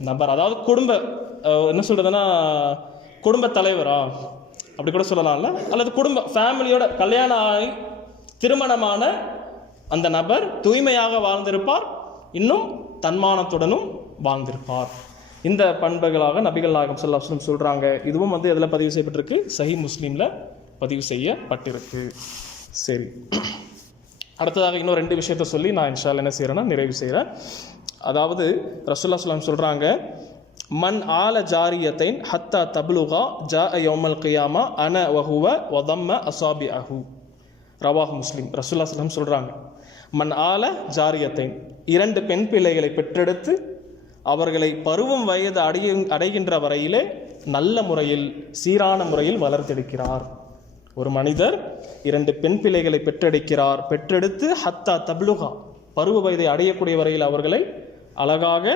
நபர், அதாவது குடும்ப என்ன சொல்றதுன்னா குடும்ப தலைவரா அப்படி கூட சொல்லலாம்ல, அல்லது குடும்ப ஃபேமிலியோட கல்யாணம் ஆகி திருமணமான அந்த நபர் தூய்மையாக வாழ்ந்திருப்பார், இன்னும் தன்மானத்துடனும் வாழ்ந்திருப்பார். இந்த பண்புகளாக நபிகள் நாயகம் ஸல்லல்லாஹு அலைஹி வஸல்லம் சொல்றாங்க. இதுவும் எதில் பதிவு செய்யப்பட்டிருக்கு? சஹீஹ் முஸ்லீம்ல பதிவு செய்யப்பட்டிருக்கு. சரி, அடுத்ததாக இன்னும் 2 விஷயத்த சொல்லி நான் இன்ஷா அல்லாஹ் என்ன செய்யறேன்னா நிறைவு செய்கிறேன். அதாவது ரசூலுல்லாஹி ஸல்லல்லாஹு அலைஹி வஸல்லம் சொல்றாங்க, மன் ஆல ஜாரியத்தைன் ஹத்தா தப்லுகா ஜாஅ யௌமல் கியாமா அன வஹுவ வதம்ம அஸாபிஅஹு. ரவாஹ் முஸ்லிம். ரசூலுல்லாஹி ஸல்லல்லாஹு அலைஹி வஸல்லம் சொல்றாங்க, மன் ஆல ஜாரியத்தைன் 2 பெண் பிள்ளைகளை பெற்றெடுத்து அவர்களை பருவம் வயது அடைகின்ற வரையிலே நல்ல முறையில் சீரான முறையில் வளர்த்தெடுக்கிறார். ஒரு மனிதர் 2 பெண் பிள்ளைகளை பெற்றெடுத்து ஹத்தா தப்லுகா பருவ வயதை அடையக்கூடிய வரையில் அவர்களை அழகாக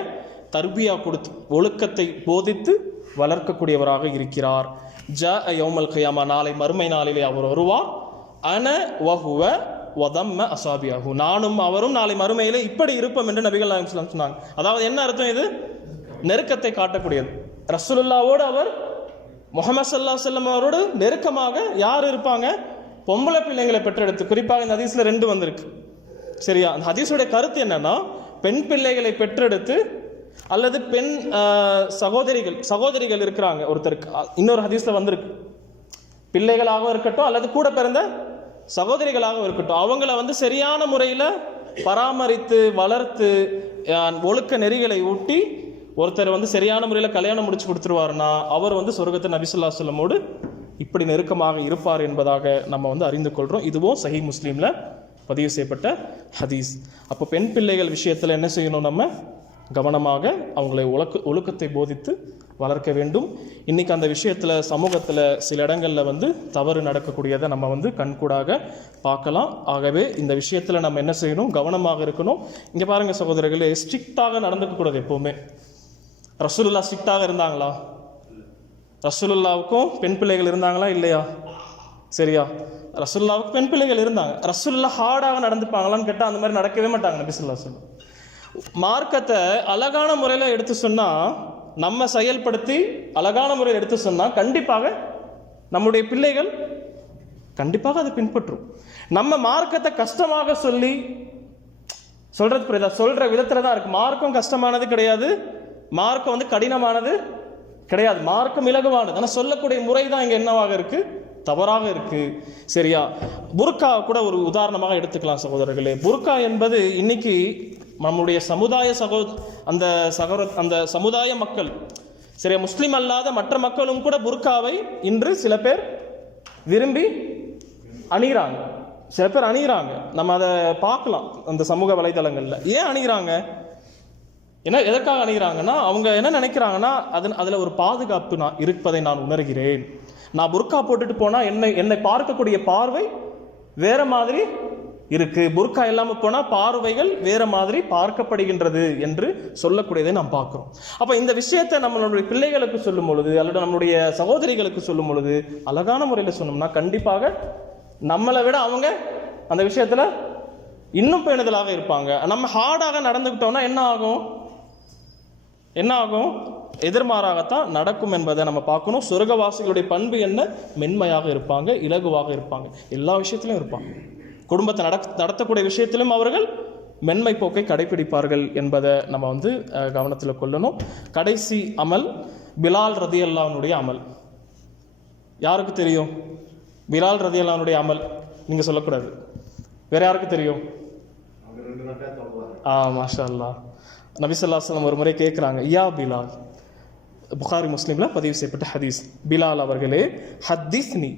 தர்பியா கொடுத்து ஒழுக்கத்தை போதித்து வளர்க்கக்கூடியவராக இருக்கிறார். ஜாஅ யௌமல் கியாமா நாளை மறுமை நாளிலே அவர் வருவார். அன வஹுவ வதம்ம அஸாபிஅஹு நானும் அவரும் நாளை மறுமையிலே இப்படி இருப்போம் என்று நபிகள் நாயகம் ஸல்லல்லாஹு அலைஹி வஸல்லம் சொன்னாங்க. அதாவது என்ன அர்த்தம்? இது நெருக்கத்தை காட்டக்கூடியது. ரசூலுல்லாஹ்வோடு அவர் முஹம்மது ஸல்லல்லாஹு அலைஹி வஸல்லம் அவரோடு நெருக்கமாக யார் இருப்பாங்க? பொம்பளை பிள்ளைங்களை பெற்றெடுத்து. குறிப்பாக இந்த ஹதீஸ்ல 2 வந்திருக்கு. சரியா? அந்த ஹதீஸோட கருத்து என்னன்னா, பெண் பிள்ளைகளை பெற்றெடுத்து அல்லது பெண் சகோதரிகள் இருக்கிறாங்க ஒருத்தருக்கு. இன்னொரு ஹதீஸ்ல வந்திருக்கு, பிள்ளைகளாக இருக்கட்டும் அல்லது கூட பிறந்த சகோதரிகளாக இருக்கட்டும், அவங்கள சரியான முறையில் பராமரித்து வளர்த்து ஒழுக்க நெறிகளை ஊட்டி ஒருத்தர் சரியான முறையில் கல்யாணம் முடிச்சு கொடுத்துருவாருன்னா அவர் சொர்க்கத்தை நபி ஸல்லல்லாஹு அலைஹி வஸல்லமோடு இப்படி நெருக்கமாக இருப்பார் என்பதாக நம்ம அறிந்து கொள்கிறோம். இதுவும் சஹீஹ் முஸ்லீம்ல பதிவு செய்யப்பட்ட ஹதீஸ். அப்போ பெண் பிள்ளைகள் விஷயத்தில் என்ன செய்யணும்? நம்ம கவனமாக அவங்களை ஒழுக்கத்தை போதித்து வளர்க்க வேண்டும். இன்னைக்கு அந்த விஷயத்தில் சமூகத்தில் சில இடங்களில் தவறு நடக்கக்கூடியதை நம்ம கண்கூடாக பார்க்கலாம். ஆகவே இந்த விஷயத்தில் நம்ம என்ன செய்யணும்? கவனமாக இருக்கணும். இங்கே பாருங்கள் சகோதரர்களே, ஸ்ட்ரிக்டாக நடந்துக்கக்கூடாது எப்போவுமே. ரசூலுல்லாஹ் ஸ்ட்ரிக்டாக இருந்தாங்களா? ரசூலுல்லாவுக்கும் பெண் பிள்ளைகள் இருந்தாங்களா இல்லையா? சரியா? ரசூலுல்லாவுக்கு பெண் பிள்ளைகள் இருந்தாங்க. ரசூலுல்லாஹ் ஹார்டாக நடந்துப்பாங்களான்னு கேட்டால் அந்த மாதிரி நடக்கவே மாட்டாங்க. நபி ஸல்லல்லாஹு அலைஹி வஸல்லம் மார்க்கத்தை அழகான முறையில் எடுத்து சொன்னால், நம்ம செயல்படுத்தி அழகான முறையில் எடுத்து சொன்னால் கண்டிப்பாக நம்முடைய பிள்ளைகள் கண்டிப்பாக அதை பின்பற்றும். நம்ம மார்க்கத்தை கஷ்டமாக சொல்லி சொல்றது புரியுதா? சொல்ற விதத்துல தான் இருக்கு. மார்க்கம் கஷ்டமானது கிடையாது, மார்க்கம் கடினமானது கிடையாது, மார்க்கம் இலகுவானது. ஆனால் சொல்லக்கூடிய முறை தான் இங்கே என்னவாக இருக்கு? தவறாக இருக்கு. சரியா? புர்கா கூட ஒரு உதாரணமாக எடுத்துக்கலாம் சகோதரர்களே. புர்கா என்பது இன்னைக்கு நம்முடைய சமுதாய அந்த சமுதாய மக்கள், சரியா, முஸ்லிம் அல்லாத மற்ற மக்களும் கூட புர்காவை இன்று சில பேர் விரும்பி அணிகிறாங்க. சில பேர் அணிகிறாங்க, நம்ம அதை பார்க்கலாம் அந்த சமூக வலைதளங்கள்ல. ஏன் அணிகிறாங்க? எதற்காக அணிகிறாங்கன்னா, அவங்க என்ன நினைக்கிறாங்கன்னா, அதில் ஒரு பாதுகாப்பு இருப்பதை நான் உணர்கிறேன். நான் புர்கா போட்டுட்டு போனால் என்னை பார்க்கக்கூடிய பார்வை வேற மாதிரி இருக்கு, புர்கா இல்லாமல் போனால் பார்வைகள் வேற மாதிரி பார்க்கப்படுகின்றது என்று சொல்லக்கூடியதை நாம் பார்க்கிறோம். அப்போ இந்த விஷயத்தை நம்மளுடைய பிள்ளைகளுக்கு சொல்லும் பொழுது அல்லது நம்மளுடைய சகோதரிகளுக்கு சொல்லும் பொழுது அழகான முறையில் சொன்னோம்னா கண்டிப்பாக நம்மளை விட அவங்க அந்த விஷயத்தில் இன்னும் பேணுதலாக இருப்பாங்க. நம்ம ஹார்டாக நடந்துக்கிட்டோம்னா என்ன ஆகும்? எதிர்மாறாகத்தான் நடக்கும் என்பதை நம்ம பார்க்கணும். சொர்க்கவாசிகளுடைய பண்பு என்ன? மென்மையாக இருப்பாங்க, இலகுவாக இருப்பாங்க, எல்லா விஷயத்திலும் இருப்பாங்க. குடும்பத்தை நடத்தக்கூடிய விஷயத்திலும் அவர்கள் மென்மை போக்கை கடைபிடிப்பார்கள் என்பதை நம்ம கவனத்தில் கொள்ளணும். கடைசி அமல் பிலால் ரதியல்லாஹு அன்ஹுடைய அமல். யாருக்கு தெரியும் பிலால் ரதியல்லாஹு அன்ஹுடைய அமல்? நீங்க சொல்லக்கூடாது, வேற யாருக்கு தெரியும்? மாஷா அல்லாஹ். நபி ஸல்லல்லாஹு அலைஹி வஸல்லம் ஒரு முறை கேட்குறாங்க, யா பிலால், புகாரி முஸ்லிம்ல பதிவு செய்யப்பட்ட ஹதீஸ், பிலால் அவர்களே, ஹத்தீஸ்னி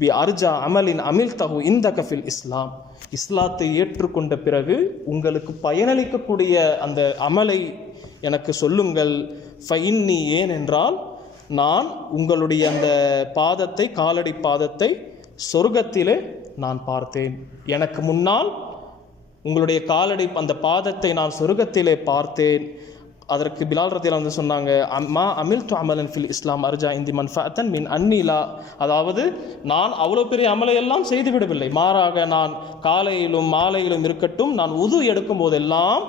பி அர்ஜா அமலின் அமில்தஹு இந்தக ஃபில் இஸ்லாம், இஸ்லாத்தை ஏற்றுக்கொண்ட பிறகு உங்களுக்கு பயனளிக்கக்கூடிய அந்த அமலை எனக்கு சொல்லுங்கள். ஃபஇன்னி, ஏனென்றால் நான் உங்களுடைய அந்த பாதத்தை, காலடி பாதத்தை சொர்க்கத்திலே நான் பார்த்தேன். எனக்கு முன்னால் உங்களுடைய காலடி அந்த பாதத்தை நான் சொர்க்கத்திலே பார்த்தேன். அதற்கு பிலால் ரதியல்லாஹு அன்ஹு சொன்னாங்க, அம்மா அமில்து அமலன் ஃபில் இஸ்லாம் அர்ஜா இந்தி மன்ஃபஅத்தன் மின் அன்னிலா. அதாவது நான் அவ்வளோ பெரிய அமலையெல்லாம் செய்து விடவில்லை, மாறாக நான் காலையிலும் மாலையிலும் இருக்கட்டும், நான் உது எடுக்கும் போதெல்லாம்,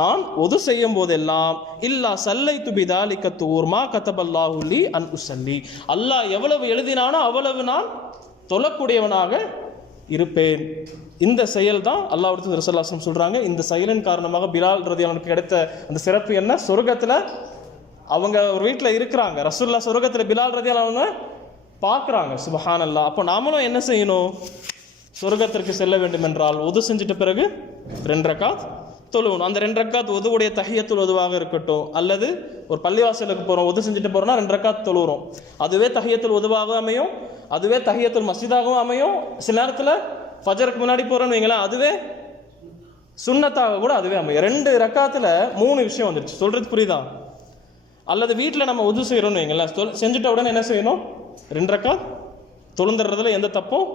நான் ஒது செய்யும் போதெல்லாம், இல்லா சல்லை துபிதாலிக்க தூர்மா கதபல்லாஹு லி அன் உசல்லி, அல்லாஹ் எவ்வளவு எழுதினானோ அவ்வளவு நான் தொழக்கூடியவனாக இருப்பேன். இந்த செயல் தான் அல்லாஹ்வுடைய தூதர் ஸல்லல்லாஹு அலைஹி வஸல்லம் சொல்றாங்க. இந்த செயலின் காரணமாக பிலால் ரலியல்லாஹு அன்ஹு கிடைத்த அந்த சிறப்பு என்ன? சொர்க்கத்தில் அவங்க ஒரு வீட்டில் இருக்கிறாங்க, ரசூலுல்லாஹ் சொர்க்கத்தில் பிலால் ரலியல்லாஹு அன்ஹு பார்க்குறாங்க. சுப்ஹானல்லாஹ். அப்போ நாமளும் என்ன செய்யணும்? சொர்க்கத்திற்கு செல்ல வேண்டும் என்றால் உது செஞ்சிட்ட பிறகு 2 ரக்காத் தொழுவணும். அந்த 2 ரக்காத் உதுவுடைய தஹியத்துல் உதுவாக இருக்கட்டும், அல்லது ஒரு பள்ளிவாசலுக்கு போகிறோம், உது செஞ்சுட்டு போகிறோம்னா 2 ரக்காத் தொழுகிறோம், அதுவே தஹியத்துல் உதுவாக அமையும், அதுவே தஹியத்துல் மஸ்ஜிதாகவும் அமையும். சில நேரத்தில் ஃபஜருக்கு முன்னாடி போகிறோன்னு வைங்களேன், அதுவே சுன்னத்தாக கூட அதுவே அமையும். 2 ரக்காத்தில் 3 விஷயம் வந்துருச்சு. சொல்கிறது புரியுதா? அல்லது வீட்டில் நம்ம உது செய்கிறோன்னு வைங்களேன், செஞ்சுட்ட உடனே என்ன செய்யணும்? 2 ரக்காத் தொழுந்துறதுல எந்த தப்பும்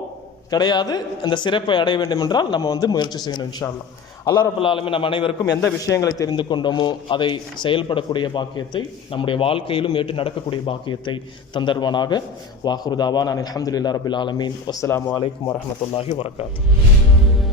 கிடையாது. அந்த சிறப்பை அடைய வேண்டும் என்றால் நம்ம முயற்சி செய்யணும் இன்ஷா அல்லாஹ். அல்லாஹ் ரப்பல் ஆலமீன் நம் அனைவருக்கும் எந்த விஷயங்களை தெரிந்து கொண்டோமோ அதை செயல்படக்கூடிய பாக்கியத்தை, நம்முடைய வாழ்க்கையிலும் ஏற்று நடக்கக்கூடிய பாக்கியத்தை தந்தருவானாக. வாஹிரு தாவானா அல்ஹம்துலில்லாஹி ரப்பில் ஆலமீன். வஸ்ஸலாமு அலைக்கும் வரஹ்மத்துல்லாஹி வபரகாத்துஹு.